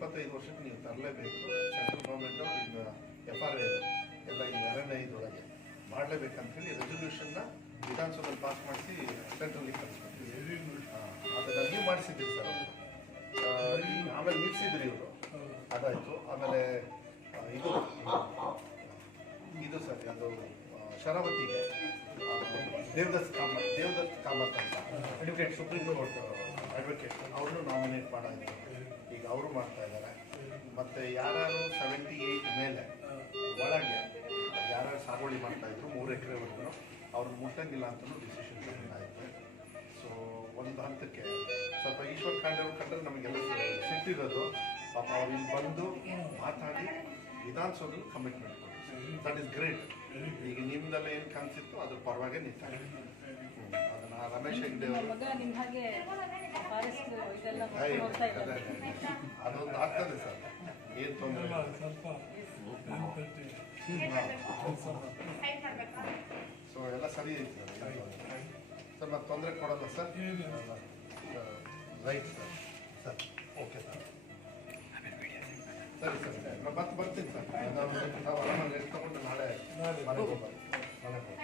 25 ವರ್ಷಕ್ಕೆ ನೀವು ತರಲೇಬೇಕು. Central government ಅವರು ಈಗ FRA ಎಲ್ಲ ಈ ಅರಣ್ಯ ಇದರೊಳಗೆ ಮಾಡಲೇಬೇಕಂತೇಳಿ ರೆಸೊಲ್ಯೂಷನ್ನ ವಿಧಾನಸಭೆಯಲ್ಲಿ ಪಾಸ್ ಮಾಡಿಸಿ ಸೆಂಟ್ರಲ್ಲಿ ಕಳಿಸ್ಕೊಡ್ತೀವಿ. ಅದನ್ನು ನೀವು ಮಾಡಿಸಿದ್ದೀರಿ ಸರ್. ಆಮೇಲೆ ನಿಲ್ಲಿಸಿದ್ರಿ ಇವರು, ಅದಾಯಿತು. ಆಮೇಲೆ ಇದು ಸರ್ ಅದು ಶರಾವತಿಗೆ ದೇವದತ್ ಕಾಮತ್ ಅಂತ ಅಡ್ವೊಕೇಟ್, ಸುಪ್ರೀಂ ಕೋರ್ಟ್ ಅಡ್ವೊಕೇಟ್, ಅವ್ರನ್ನೂ ನಾಮಿನೇಟ್ ಮಾಡಿದ್ರು. ಈಗ ಅವರು ಮಾಡ್ತಾ ಇದ್ದಾರೆ. ಮತ್ತು ಯಾರು 78 ಮೇಲೆ ಒಳಗೆ ಯಾರು ಸಾಗುವಳಿ ಮಾಡ್ತಾಯಿದ್ರು 3 ಎಕರೆವರೆಗೂ ಅವ್ರನ್ನ ಮುಟ್ಟಂಗಿಲ್ಲ ಅಂತಲೂ ಡಿಸಿಷನ್ ತಗೊಂಡಾಯಿತು. ಸೊ ಒಂದು ಹಂತಕ್ಕೆ ಸ್ವಲ್ಪ ಈಶ್ವರ್ ಖಂಡ್ರೆ ಅವ್ರು ಕಂಡ್ರೆ ನಮಗೆಲ್ಲ ಸಿಟ್ಟಿರೋದು. ಪಾಪ ಅವ್ರು ಇಲ್ಲಿ ಬಂದು ಮಾತಾಡಿ ವಿಧಾನಸೌಧದಲ್ಲಿ ಕಮಿಟ್ಮೆಂಟ್ ಕೊಟ್ಟರು. That is great. ಈಗ ನಿಮ್ದೆಲ್ಲ ಏನು ಕನಸಿತ್ತು ಅದ್ರ ಪರವಾಗಿ ನಿಂತಾರೆ. ಅದನ್ನು ರಮೇಶ್ ಹೆಗ್ಡೆ ಅವರು ಅದೊಂದು ಆಗ್ತದೆ ಸರ್, ಏನು ತೊಂದರೆ ಸೊ ಎಲ್ಲ ಸರಿ ಐತೆ ಸರ್. ಮತ್ತೆ ತೊಂದರೆ ಕೊಡೋಲ್ಲ sir. Right sir. Sir okay sir, ಸರಿ ಸರ್. ಮತ್ತೆ ಬರ್ತೀನಿ ಸರ್. ನಾವು ಆರಾಮಾಗಿ ರೆಸ್ಟ್ ತಗೊಂಡು ನಾಳೆ ಮನೆಗೆ ಹೋಗ್ಬಾರ್ದು.